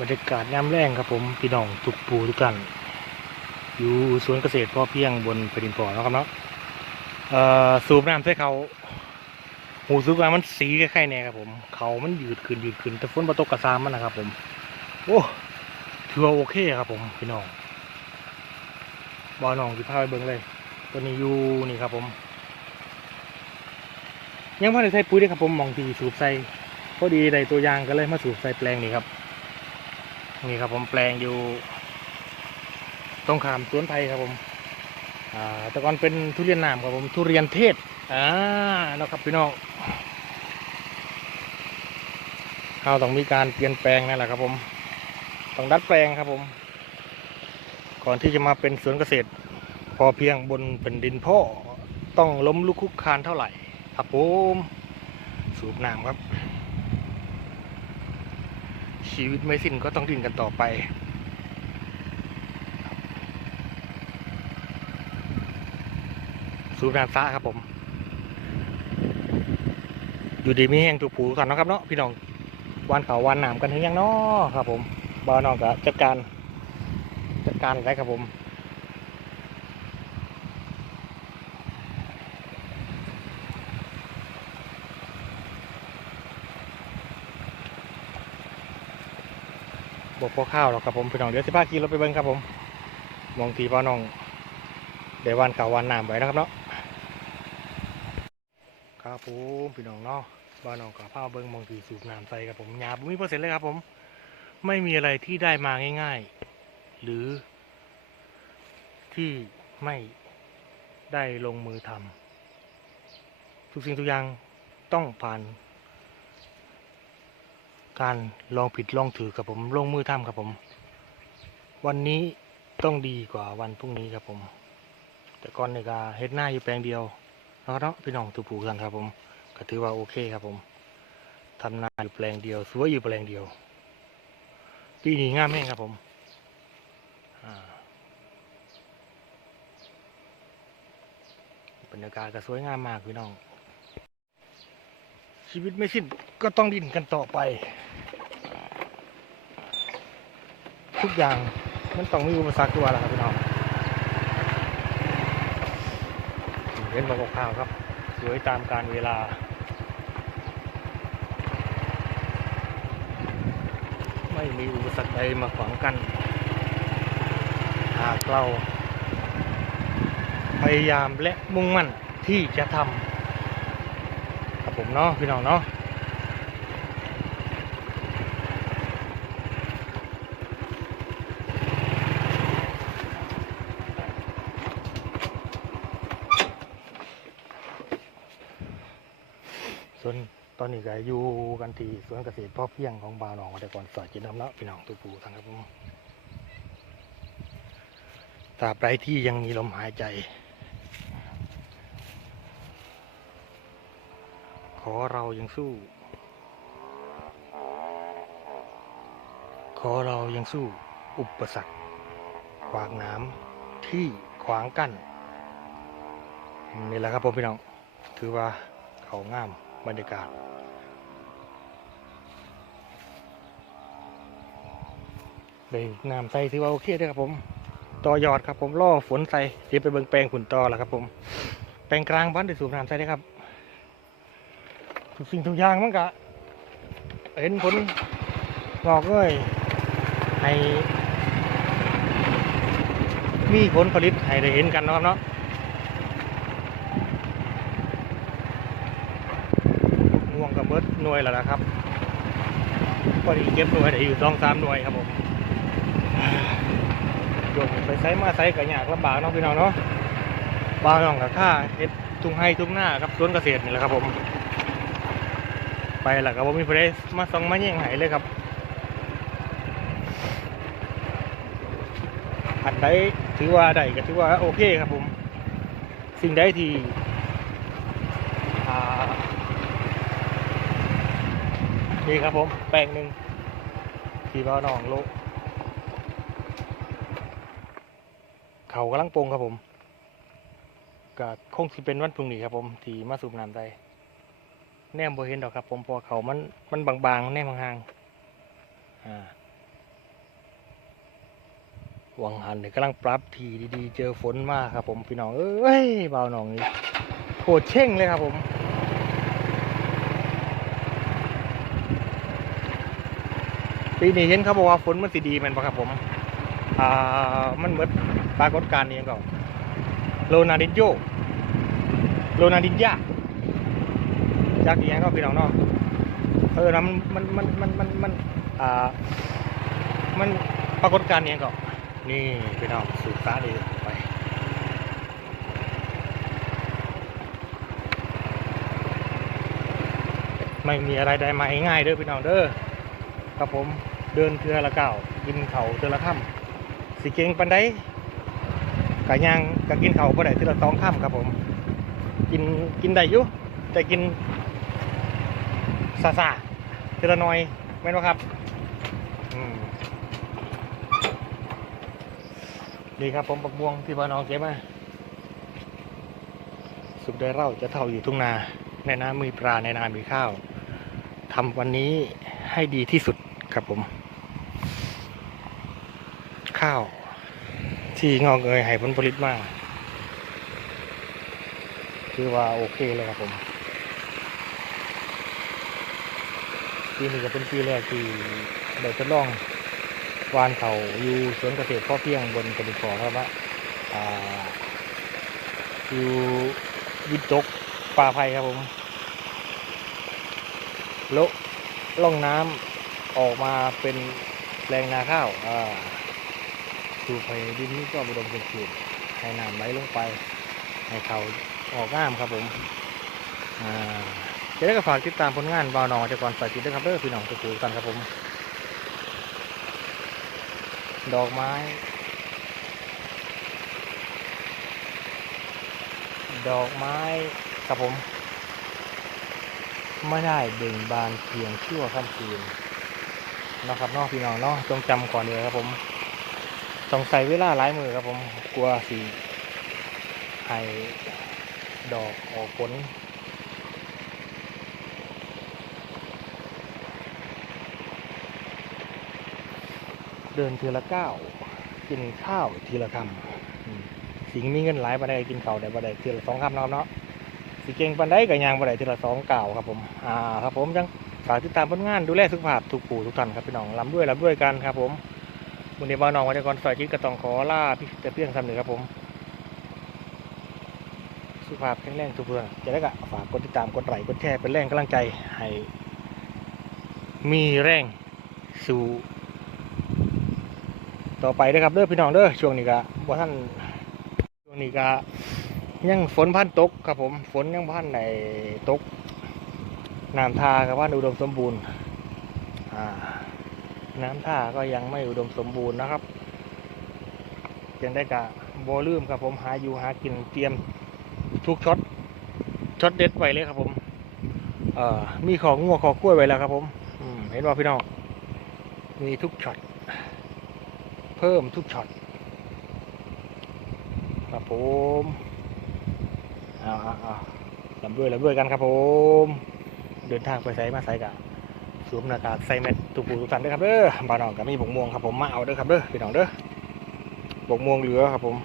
บรรยากาศยามแรงครับผมพี่น้องทุกปูทุกกันอยู่สวนเกษตรพ่อเพียงบนแผ่นดินปอนะครับเนาะเอ่อสูบน้ำใส่เขาหูสูบน้ำมันสีคล้ายๆแน่ครับผม เขามันยืดขึ้นยืดขึ้นแต่ฝนมาตกกระซามมันนะครับ ผม โอ้ถือว่าโอเคครับ ผมพี่น้องบอน้องที่พาไปเบิ่งเลย ตัวนี้อยู่นี่ครับ ผม ยังพอได้ใส่ปุ๋ยด้วยครับผมมองทีสูบใส่พอดีได้ตัวยางก็เลยมาสูบใส่แปลงนี่ครับ นี่ครับผมแปลงอยู่ ตรงขามสวนไผ่ครับผมอ่าแต่ก่อนเป็นทุเรียนน้ำครับผมทุเรียนเทศอ่านะครับพี่น้องเราต้องมีการเปลี่ยนแปลงนั่นแหละครับผมต้องดัดแปลงครับผม ก่อนที่จะมาเป็นสวนเกษตร พอเพียงบนเป็นดินพ่อต้องล้มลุกคลุกคลานเท่าไหร่ ครับผม สูบน้ำครับ ชีวิตไม่สิ้นก็ต้องดิ้นกันต่อไป สูบน้ำซะครับผม อยู่ดีมีแห้งถูกผูกันนะครับเนาะพี่น้องวันเขาวันหนามกันถึงยังเนาะครับผมบาน้องก็จัดการจัดการอะไรครับผม บอกพอข้าวหรอกครับผมพี่น้องเดี๋ยวสิพาขี่รถไปเบิ้งครับผมมองทีพ่อน้องเดวันเก่าวันน้ำไว้นะครับเนาะครับผมพี่น้องเนาะบ้านน้องกับผ้าเบิ้งมองทีสูบน้ำใส่ครับผมหยาบมีเปอร์เซ็นต์เลยครับผม ไม่มีอะไรที่ได้มาง่าย ๆ หรือ ที่ไม่ได้ลงมือทำทุกสิ่งทุกอย่างต้องผ่าน การลองผิดลองถือกับผมลงมือทำครับผม วันนี้ต้องดีกว่าวันพรุ่งนี้ครับผม แต่ก่อนในกาเฮ็ดหน้าอยู่แปลงเดียวแล้วเนาะพี่น้องถูกผูกกันครับผมก็ถือว่าโอเคครับผมทำนาอยู่แปลงเดียวสวยอยู่แปลงเดียวปีนี้งามแม่งครับผมบรรยากาศก็สวยงามมากพี่น้อง ชีวิตไม่สิ้นก็ต้องดิ้นกันต่อไป ทุกอย่าง มันต้องมีอุปสรรคตัวแหละครับพี่น้องเห็นบอกข่าวครับ สวยตามการเวลาไม่มีอุปสรรคใดมาขวางกันหากเรา พยายามและมุ่งมั่นที่จะทำครับผมเนาะพี่น้องเนาะส่วนตอนนี้ ก็อยู่กันที่สวนเกษตรพ่อเพียงของบาวหนองวัดก่อนสอยจินน้ำเนาะพี่น้องทุกผู้ทั้งครับผมตราบใดที่ยังมีลมหายใจ ขอเรายังสู้ ขอเรายังสู้อุปสรรคขวางน้ำที่ขวางกั้นนี่แหละครับผมพี่น้อง ถือว่าเขางามบรรยากาศ เลยน้ำใส่ถือว่าโอเคเด้วยครับผมต่อยอดครับผมล่อฝนใส่เดี๋ยวไปเบิ่งแปลงขุนต่อแล้วครับผมแปลงกลางบ้านได้สูบน้ำใส่ได้ครับทุกสิ่งทุกอย่างมันก็เห็นผลงอกเลยให้มีผลผลิตให้ได้เห็นกันนะครับเนาะง่วงกับเบิดหน่วยแล้วนะครับพอดีเก็บหน่วยได้อยู่สองสามหน่วยครับผม โยนไปใช้มาใช้กับยากลำบากเนาะพี่น้องเนาะบางน้องกับค่าเฮ็ดทุ่งไห้ทุ่งหน้ากับสวนเกษตรนี่แหละครับผม ไปแล้วก็บ่มีผู้ใดมาส่องมาแย่งใหายเลยครับ อันใดถือว่าได้ก็ถือว่าโอเคครับผม สิ่งใดที่นี่ครับผม แปลงหนึ่งที่บ้านหนองโล เขากำลังปงครับผมก็คงสิเป็นวันพรุ่งนี้ครับผมที่มาสูบน้ำได้แนมบ่เห็นดอกครับ ผมพอเขามันมันบางๆแนมห่างๆอ่าวังหันเนี่ยกำลังปรับทีดีๆ เจอฝนมากครับ ผมพี่น้องเอ้ยเบาหน่องนี่โคตรเช่งเลยครับผมปีนี้เห็นเขาบอกว่าฝนมันสิดีมันปะครับผม อ่า มันเหมือน ปรากฏการณ์นี้ก่อนโลนาดินโยโลนาดินยาจากอีกอย่างก็พี่น้องเนาะเออนะมันมันมันมันมันมันอ่ามันปรากฏการณ์นี้ก่อนนี่พี่น้องสูบสาดีไปไม่มีอะไรได้มาง่ายๆเด้อพี่น้องเด้อครับผมเดินเทือละเก้ากินเขาเทือละค่ำสิเก่งปันได กะย่างกะกินเขาวบ่ได้เทือละสองค่ำครับผม กินกินได้อยู่แต่กินซาซาเทอละน้อยแม่นบ่ครับอืมดีครับผมปักบวงที่บ้านน้องเก็บมาสุดได้เล่าจะเท่าอยู่ทุ่งนา ในน้ำมีปลาในนามีข้าวทำวันนี้ให้ดีที่สุดครับผม ข้าว ที่งอกเงยให้ผลผลิตมากคือว่าโอเคเลยครับผมปีนี้ก็เป็นปีแรกที่ได้ทดลองวานเขาอยู่สวนเกษตรพ่อเพียงบนกระดูกขอครับว่าอยู่วิตกป่าไผ่ครับผมโละล่องน้ำออกมาเป็นแปลงนาข้าวอ่า สู่ไผ่ดินนี่ก็อุดมสมบูรณ์ให้น้ำไหลลงไป ให้เขาออกงามครับผมอ่าจะได้ก็ฝากติดตามผลงานบาวนองจากก่อนฝ่ายจิตด้วยครับเด้อพี่น้องทุกท่านครับผม ดอกไม้ ดอกไม้ครับผม ไม่ได้เบ่งบานเพียงชั่วค่ำคืนนะครับนอกพี่น้องเนาะจงจำก่อนเลยครับผม ต้องใส่เวลาหลายมือครับผมกลัวสีให้ดอกออกผลเดินทีละก้าวกินข้าวทีละคำสิงมีเงินหลายบันไดกินข้าวได้บันไดทีละสองคำเนาะครับเนาะสิเก่งปันได้กับยางบันไดทีละสองเก่าวครับผมอ่าครับผมจังฝากติดตามผลงานดูแลสุขภาพทุกผู้ทุกท่านครับพี่น้องรับด้วยรับด้วยกันครับผม วันนี้บ้านน้องวันนี้ก่อนฝ่ายจิตก็ต้องขอล่าพี่แต่เพียงซ้ำหนึ่งครับผม สุภาพแข็งแรงทุกเพื่อนจะได้กะฝากกดติดตามกดไลค์กดแชร์เป็นแรงกำลังใจให้ มีแรงสู่ ต่อไปเด้อครับเด้อพี่น้องเด้อช่วงนี้ก็บ่ท่านช่วงนี้ก็ยังฝนพันตกครับผมฝนยังพันในตกน้ำทากับว่าอุดมสมบูรณ์อ่า น้ำท่าก็ยังไม่อุดมสมบูรณ์นะครับยังได้กะโบลืมครับผมหาอยู่หากินเตรียมทุกช็อตช็อตเด็ดไว้เลยครับผม เอ่อมีของงัวของกล้วยไว้แล้วครับผมอืมเห็นว่าพี่น้องมีทุกช็อตเพิ่มทุกช็อตครับผมเอาเอาเอาลำด้วยลำด้วยกันครับผม เดินทางไปไซมาไซกะ สวมหน้ากากใส่แมสตุกปูทุกท่านด้อครับเด้อบานน้องกับมีบกม่วงครับผมมาเอาเด้อครับเด้อพี่น้องเด้อบกม่วงเหลือครับผม